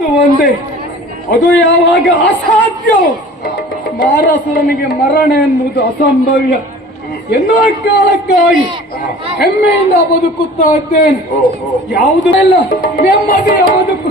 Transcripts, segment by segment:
ಇರುವುದು ಒಂದೇ, ಅದು ಯಾವಾಗ ಅಸಾಧ್ಯ. ಮಾರಸುರನಿಗೆ ಮರಣ ಎನ್ನುವುದು ಅಸಂಭವ್ಯ ಎನ್ನುವ ಕಾಲಕ್ಕಾಗಿ ಹೆಮ್ಮೆಯಿಂದ ಬದುಕುತ್ತಾ ಇದ್ದೇನೆ. ಯಾವುದೂ ಇಲ್ಲ, ನೆಮ್ಮದಿಯ ಬದುಕು.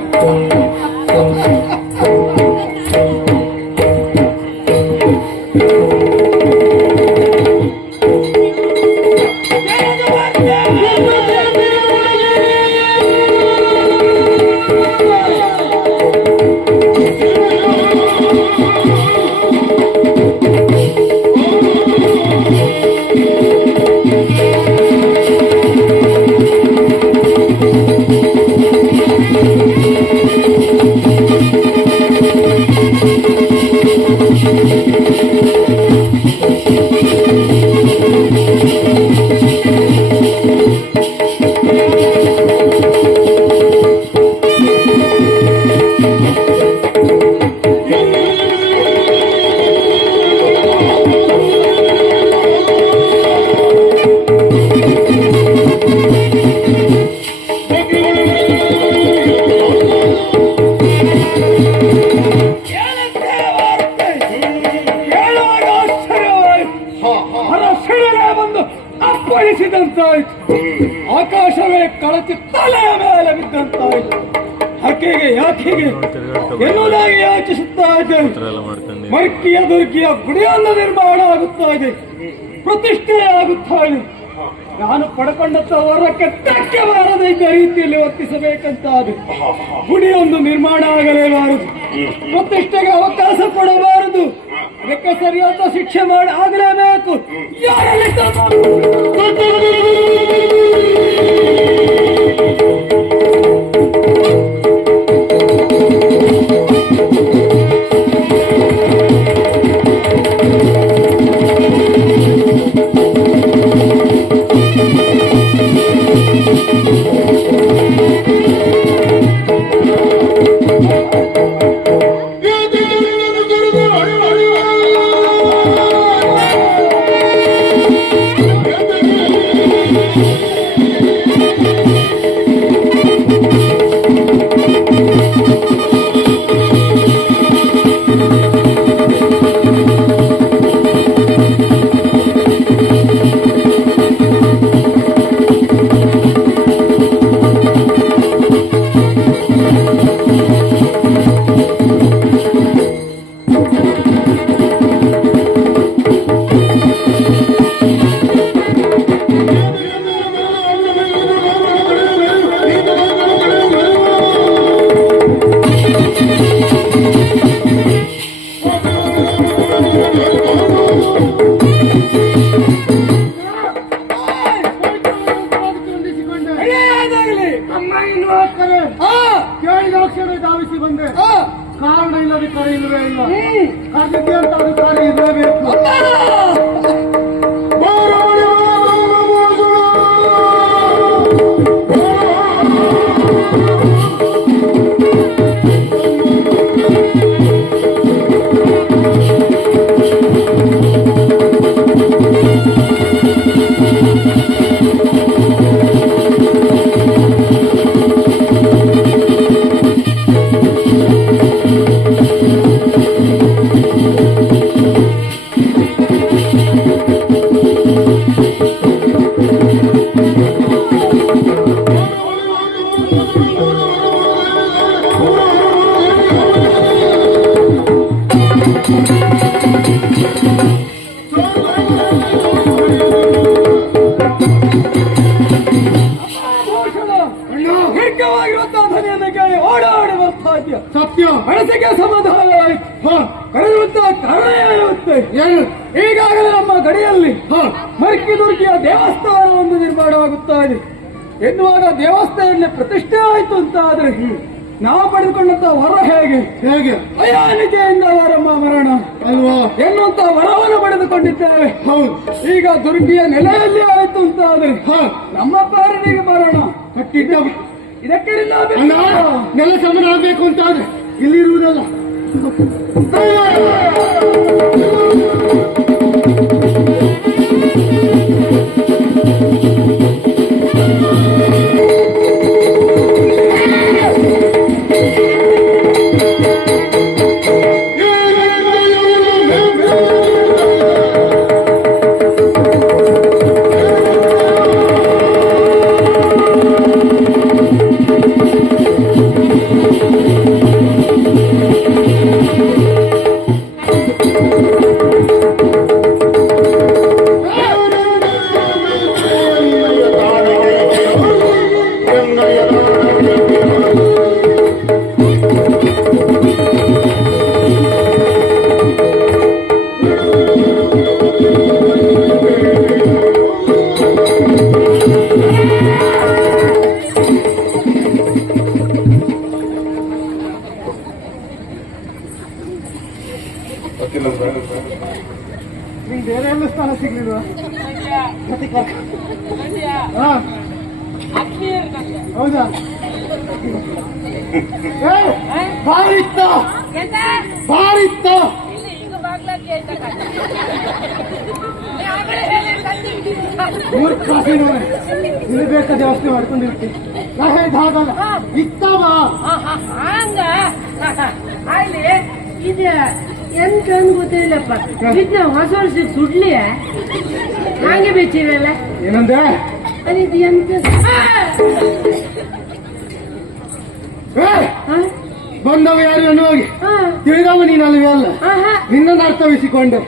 ಆಕಾಶವೇ ಕಳಚಿ ತಲೆಯ ಮೇಲೆ ಬಿದ್ದಂತಾಯಿತು. ಹಕ್ಕಿಗೆ ಯಾಕಿಗೆ ಎನ್ನುವುದಾಗಿ ಯೋಚಿಸುತ್ತಾ ಇದೆ. ಮರ್ಕಿಯ ದುರ್ಗಿಯ ಗುಡಿಯೊಂದು ನಿರ್ಮಾಣ ಆಗುತ್ತಾ ಇದೆ, ಪ್ರತಿಷ್ಠೆ ಆಗುತ್ತಾ ಇದೆ. ನಾನು ಪಡ್ಕೊಂಡಂತ ವರಕ್ಕೆ ಧಕ್ಕೆ ಬಾರದ ಇದ್ದ ರೀತಿಯಲ್ಲಿ ವರ್ತಿಸಬೇಕಂತಾದೆ. ಗುಡಿಯೊಂದು ನಿರ್ಮಾಣ ಆಗಲೇಬಾರದು, ಪ್ರತಿಷ್ಠೆಗೆ ಅವಕಾಶ ಕೊಡಬಾರದು. ಅದಕ್ಕೆ ಸರಿಯಾದ ಶಿಕ್ಷೆ ಮಾಡಿ ಆಗಲೇಬೇಕು. ಯಾರಲ್ಲಿ ಧಾವಿಸಿ ಬಂದೆ. ಕಾರಣ ಇಲ್ಲದೆ ಕರೆ ಇಲ್ಲವೇ ಇಲ್ಲ. ಅದಕ್ಕೆ ಅಂತ ಅದು ಕರೆ ಇರಲೇಬೇಕು. ಸತ್ಯ ಮನಸ್ಸಿಗೆ ಸಮಾಧಾನ ಆಯಿತು. ಕಳೆಯುವಂತಹ ಕಾರಣ ಏನಿರುತ್ತೆ? ಈಗಾಗಲೇ ನಮ್ಮ ಗಡಿಯಲ್ಲಿ ಮರ್ಕಿ ದುರ್ಗಿಯ ದೇವಸ್ಥಾನವೊಂದು ನಿರ್ಮಾಣವಾಗುತ್ತಾ ಇದೆ ಎನ್ನುವಾಗ ದೇವಸ್ಥಾನದಲ್ಲಿ ಪ್ರತಿಷ್ಠೆ ಆಯಿತು ಅಂತ ಆದ್ರೆ ನಾವು ಪಡೆದುಕೊಂಡಂತ ವರ ಹೇಗೆ ಹೇಗೆ ಅಯಾನಿಕೆಯಿಂದ ವರಮ್ಮ ಮರಣ ಅಲ್ವಾ ಎನ್ನುವಂತ ವರವನ್ನು ಪಡೆದುಕೊಂಡಿದ್ದೇವೆ. ಹೌದು, ಈಗ ದುರ್ಗಿಯ ನೆಲೆಯಲ್ಲಿ ಆಯಿತು ಅಂತ ಆದ್ರೆ ನಮ್ಮ ಪಾರಣಿಗೆ ಮರಣ ಕಟ್ಟಿದ್ದ ಇದಕ್ಕೆ ನೆಲ ಸಮನ ಆಗಬೇಕು ಅಂತ ಆದ್ರೆ ಇಲ್ಲಿರುವುದಲ್ಲ. ನಿಂಗೆ ಬೇರೆ ಎಲ್ಲ ಸ್ಥಾನ ಸಿಗ್ಲಿಲ್ವಾ? ಹೌದಾ? ಬಾರಿತ್ತ ಬಾರಿತ್ತ ಇಲ್ಲಿ ಬೇಕಾದ ವ್ಯವಸ್ಥೆ ಮಾಡ್ಕೊಂಡಿರ್ತೀನಿ. ನಾ ಹೇಳಿದ ಹಾಗಲ್ಲ, ಇತ್ತವ ಹಂಗ ಅಲ್ಲಿ ಇದು ಎಂತ ಗೊತ್ತಿಲ್ಲಪ್ಪ. ಇದನ್ನ ಹೊಸ ವರ್ಷಕ್ಕೆ ಸುಡ್ಲಿ ಹಾಗೆ ಬೆಚ್ಚಿರಲ್ಲ. ಏನಂದೆ? ಅದು ಎಂತ ಬಂದವ ಯಾರು ಅನ್ನುವಾಗಿ ತಿಳಿದವ ನೀನು ಅಲ್ವೇ ಅಲ್ಲ. ನಿನ್ನನ್ನು ಅರ್ಥವಿಸಿಕೊಂಡೆ.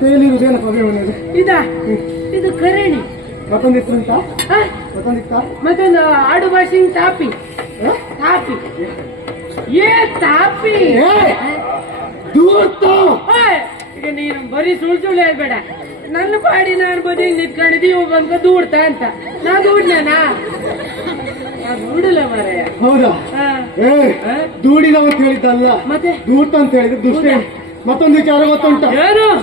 ಕೈಯಲ್ಲಿರುವುದೇನು ಪದೇ ಮನೆಯದು? ಇದು ಕರಣಿ. ಮತ್ತೊಂದಿತ್ತು ಉಂಟ? ಮತ್ತೊಂದಿತ್ತ? ಮತ್ತೊಂದು ಆಡು ಭಾಷೆಯಿಂದ ತಾಪಿ. ತಾಪಿ ಏ ತಾಪಿ ದೂರ್ತ. ಈಗ ನೀನು ಬರೀ ಸುಳ್ಳು ಸುಳ್ಳು ಹೇಳ್ಬೇಡ. ನನ್ನ ಪಾಡಿ ನಾನು ಬದಿಗೆ ನಿಂತ್ಕೊಂಡಿದ್ದೀವಿ ಇವ ಬಂದ ದೂಡ್ತಾ ಅಂತ. ನಾ ದೂಡ್ನೇನಾ? ದೂಡಲ್ಲ ಮಾರಾಯ. ಹೌದಾ? ದೂಡಿದವ ಅಂತ ಹೇಳಿದ್ದಲ್ಲ, ಮತ್ತೆ ದೂರ್ತ ಅಂತ ಹೇಳಿದ್ರೆ ದುಷ್ಟೇ. ಮತ್ತೊಂದು ವಿಚಾರ ಗೊತ್ತುಂಟ?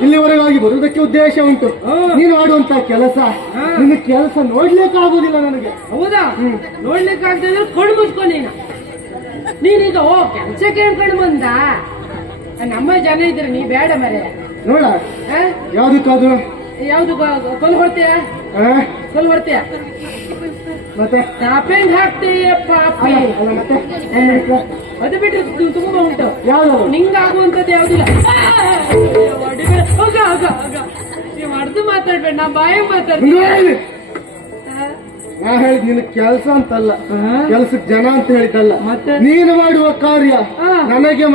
ಇಲ್ಲಿವರೆಗಾಗಿ ಬರುವುದಕ್ಕೆ ಉದ್ದೇಶ ಉಂಟು. ನೀನು ಮಾಡುವಂತ ಕೆಲಸ, ನಿನ್ನ ಕೆಲಸ ನೋಡ್ಲಿಕ್ಕೆ ಆಗುದಿಲ್ಲ ನನಗೆ. ಹೌದಾ? ನೋಡ್ಲಿಕ್ಕೆ ಆಗ್ತದೆ ಕೊಂಡು ಮುಚ್ಕೊ ನೀನೀಗ ಓ ಕೆಲಸ ಕೇಳ್ಕೊಂಡು ಬಂದ. ನಮ್ಮ ಜನ ಇದ್ರೆ ನೀ ಬೇಡ ಮರೆ. ನೋಡ ಯಾವ್ದಕ್ಕಾದ್ರು ಯಾವ್ದು ಕೊಲ್ ಹೊಡ್ತೀಯ? ಕೊಲ್ ಹೊಡ್ತೀಯ ಮತ್ತೆ ತಾಪೇಂಗ್ ಹಾಕ್ತೀಯ ಪಾಪಿ. ಮತ್ತೆ ಅದು ಬಿಟ್ಟರೆ ತುಂಬಾ ಉಂಟು. ಯಾವ್ದು ನಿಂಗಾಗುವಂತದ್ದು ಯಾವ್ದಿಲ್ಲ. ಹೋಗ ಹೋಗ ಹೋಗ ನೀವು ಅರ್ದು ಮಾತಾಡ್ಬೇಡ. ನಾ ಬಾಯ ಮಾತಾಡ್ತೀನಿ. ನಾ ಹೇಳಿದ್ ನಿನ್ನ ಕೆಲಸ ಅಂತಲ್ಲ, ಕೆಲ್ಸಕ್ಕೆ ಜನ ಅಂತ ಹೇಳಿದ್ದಲ್ಲ. ಮತ್ತೆ ನೀನು ಮಾಡುವ ಕಾರ್ಯ ನನಗೆ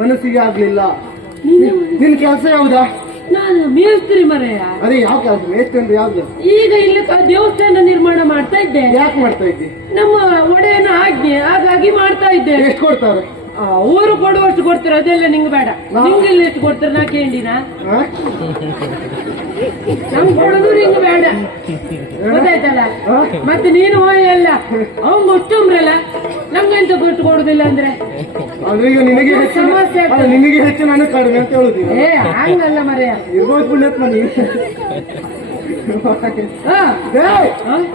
ಮನಸ್ಸಿಗೆ ಆಗ್ಲಿಲ್ಲ. ನಿನ್ ಕೆಲಸ ಯಾವ್ದಾ? ನಾನು ಮೇಸ್ತ್ರಿ ಮರೆಯ. ಅದೇ ಯಾವ ಕೆಲಸ? ಮೇಸ್ತ್ರಿ ಅಂದ್ರೆ ಯಾವ್ದು? ಈಗ ಇಲ್ಲಿ ದೇವಸ್ಥಾನ ನಿರ್ಮಾಣ ಮಾಡ್ತಾ ಇದ್ದೆ. ಯಾಕೆ ಮಾಡ್ತಾ ಇದ್ದಿ? ನಮ್ಮ ಒಡೆಯನ ಆಜ್ಞೆ, ಹಾಗಾಗಿ ಮಾಡ್ತಾ ಇದ್ದೆ. ಎಷ್ಟು ಕೊಡ್ತಾರೆ? ಅವರು ಕೊಡುವಷ್ಟು ಕೊಡ್ತಾರೆ, ಅದೆಲ್ಲ ನಿಂಗೆ ಬೇಡ. ನಿಂಗೆಲ್ಲ ಎಷ್ಟು ಕೊಡ್ತಾರೆ ನಾ ಕೇಳಿನ? ನಮ್ಗೆ ಕೊಡೋದು ನಿಂಗೆ ಬೇಡ, ಗೊತ್ತಾಯ್ತಲ್ಲ? ಮತ್ತೆ ನೀನು ಹೋಯಲ್ಲ ಅವಂಗ ಅಷ್ಟೊಂಬ್ರಲ್ಲ, ನಮ್ಗೆಂತ ಕೊಟ್ಟು ಕೊಡುದಿಲ್ಲ ಅಂದ್ರೆ ಈಗ ನಿನಗೆ ಸಮಸ್ಯೆ. ನಿನಗೆ ಹೆಚ್ಚು ನಾನು ಕಡಿಮೆ ಅಂತ ಹೇಳುದು. ಹಂಗಲ್ಲ ಮರೆಯ. ಇರ್ಬೋದು ಪುಣ್ಯತ್ ಮನಿ.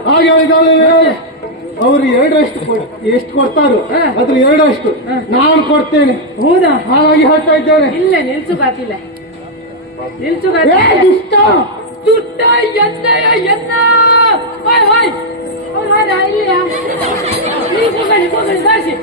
ಹಾಗೆ ಹೇಳಿದಾಳೆ ಅವ್ರು 2% ಎಷ್ಟು ಕೊಡ್ತಾರೋ ಅದ್ರ 2% ನಾನು ಕೊಡ್ತೇನೆ. ಹೌದಾ? ಹಾಗಾಗಿ ಹೇಳ್ತಾ ಇದ್ದೇನೆ. ಇಲ್ಲ ನಿಲ್ಸುಗಾತಿಲ್ಲ, ದುಷ್ಟ ಎನ್ನಯ ಎನ್ನ ಇಲ್ಲಿಯಾ ಬಾಸಿ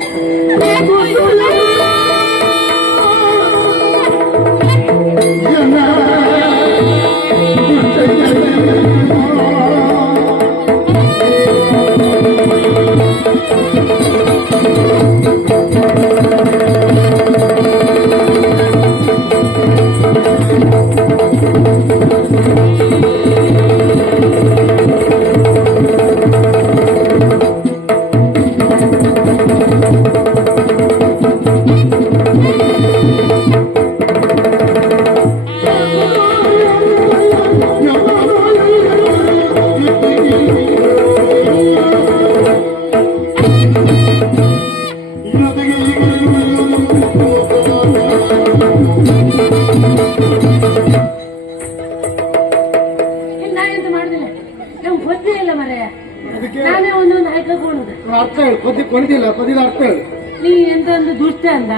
ನಾನೇ ಒಂದೊಂದು ಹಾಕೊಳ್ಳುದು. ಅರ್ಥ ಹೇಳು, ಪದ್ಯ ಕೊಂಡಿಲ್ಲ, ಪದ್ಯದ ಅರ್ಥ ಹೇಳು. ನೀ ಎಂತ ಒಂದು ದುಷ್ಟ ಅಂದ.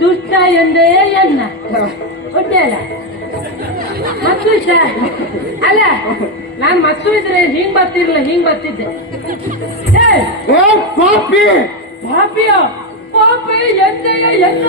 ದುಷ್ಟ ಎಂದೇ ಎನ್ನ ಹೊಟ್ಟೆ ಅಲ್ಲ ಮತ್ತು ಇಷ್ಟ ಅಲ್ಲ. ನಾನ್ ಮತ್ತು ಇದ್ರೆ ಹಿಂಗ್ ಬರ್ತಿರ್ಲಿಲ್ಲ, ಹಿಂಗ್ ಬರ್ತಿದ್ದೆ. ಪಾಪಿಯೋ ಪಾಪಿ ಎಂದೆಯ ಎಲ್ಲ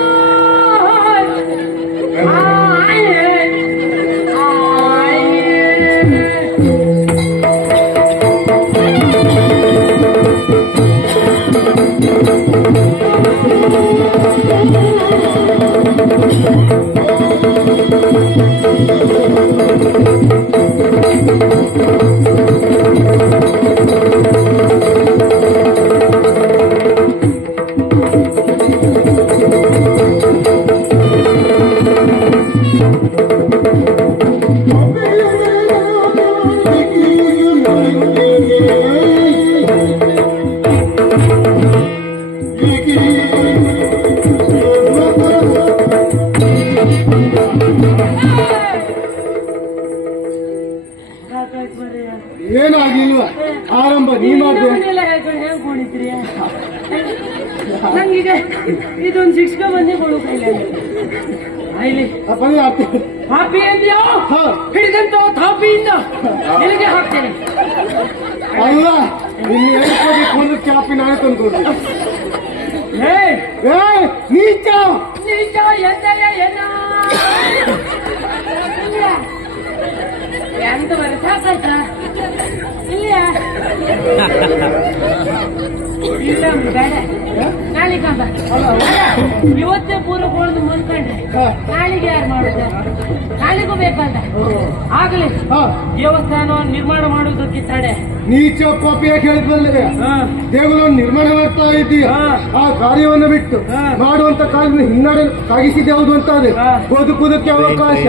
ಏನಾಗ್ಲಿಲ್ವಾ? ಆರಂಭ ನೀ ಮಾಡ್ದೆ. ಹೆಂಗ್ ಕುಣಿದ್ರಿ ನಂಗೀಗ ಇದೊಂದು ಶಿಕ್ಷಕ ಬಂದಿ ಕೊಡು ಕೈಲಿ ಪಾಪಿ ಅಂದ್ಯೋ ಹಿಡಿದಂತ ತಾಪಿಯಿಂದ ನಿನಗೆ ಹಾಕ್ತೇನೆ. ಅಲ್ಲ ಇಲ್ಲಿ ಒಂದು ಚಾಪಿ ನಾನೇ ತಂದ್ಕೊಡ್ತೀನಿ. ನೀಚ ನೀಚ ಎಂದಯ್ಯ ಎನ್ನ ಎಂತ ಬರ ಸಾಕಾಯ್ತ ಇಲ್ಲ ಇಲ್ಲ ಬೇಡ ನಾಳೆ ಕಂಬ ಇವತ್ತೇ ಪೂರ ಕೊಡ್ದು ಮುಂದ್ಕೊಂಡ್ರೆ ನಾಳೆಗೆ ಯಾರು ಮಾಡುದು? ನಾಳೆಗೂ ಬೇಕಂತ ಆಗಲಿ ದೇವಸ್ಥಾನ ನಿರ್ಮಾಣ ಮಾಡುವುದಕ್ಕೆ ತಡೆ. ನೀಚ ಪಾಪಿಯ ಕೇಳಿದ್ವಲ್ಲದೆ ದೇಗುಲವನ್ನು ನಿರ್ಮಾಣ ಮಾಡ್ತಾ ಇದ್ದೀಯ. ಆ ಕಾರ್ಯವನ್ನು ಬಿಟ್ಟು ಮಾಡುವಂತ ಕಾರ್ಯ ಹಿನ್ನಡೆ ಸಾಗಿಸಿದೆ ಯಾವುದು ಅಂತಾದ್ರೆ ಬದುಕುವುದಕ್ಕೆ ಅವಕಾಶ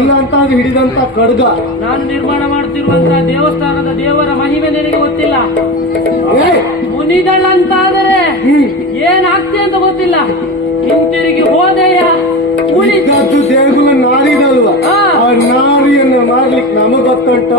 ಇಲ್ಲ ಅಂತ ಹಿಡಿದಂತ ಖಡ್ಗ. ನಾನು ನಿರ್ಮಾಣ ಮಾಡುತ್ತಿರುವಂತಹ ದೇವಸ್ಥಾನದ ದೇವರ ಮಹಿಮೆ ನಿನಗೆ ಗೊತ್ತಿಲ್ಲ. ಮುನಿದಳಂತಾದರೆ ಏನಾಗ್ತಿ ಅಂತ ಗೊತ್ತಿಲ್ಲ. ಹಿಂತಿರುಗಿ ಹೋದೆಯ ಉಳಿದದ್ದು ದೇಗುಲ ನಾರಿದಲ್ವ? ಆ ನಾರಿಯನ್ನು ಮಾಡ್ಲಿಕ್ಕೆ ನಮಗೆ ಗೊತ್ತುಂಟ.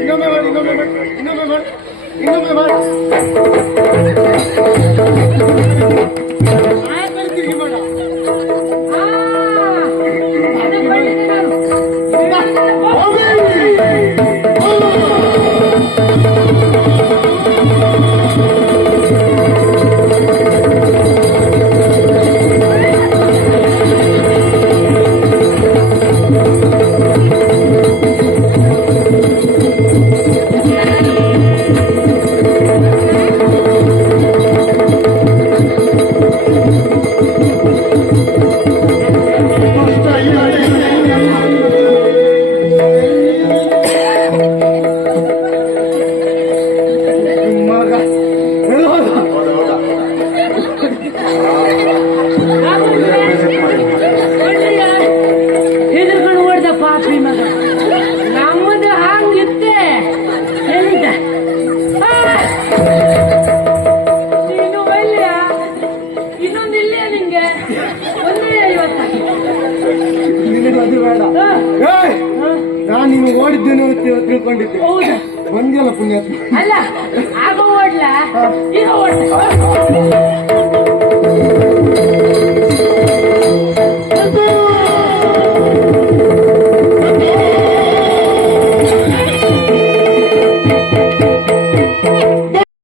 ಇನ್ನೊಮ್ಮೆ ಮಾಡಿ ಹೆದರ್ಕೊಂಡು ಓಡ್ದ ಪಾಪಿ ಮಗ. ನಮ್ಮದು ಹಂಗಿತ್ತೆ ಎಂತ ನೀನು ಒಳ್ಳೆಯ ಇನ್ನೊಂದು ಇಲ್ಲೇ ನಿಂಗೆ ಒಂದೇ 50. ಅದು ಬೇಡ. ನಾನು ನೀನು ಓಡಿದ್ದೇನೆ ತಿಳ್ಕೊಂಡಿದ್ದೆ. ಹೌದಾ? ಬಂದಿಯಲ್ಲ ಪುಣ್ಯಾತ್ಮ. ಅಲ್ಲ ಆಗ ಓಡ್ಲ ಈಗ ಓಡ್ಲ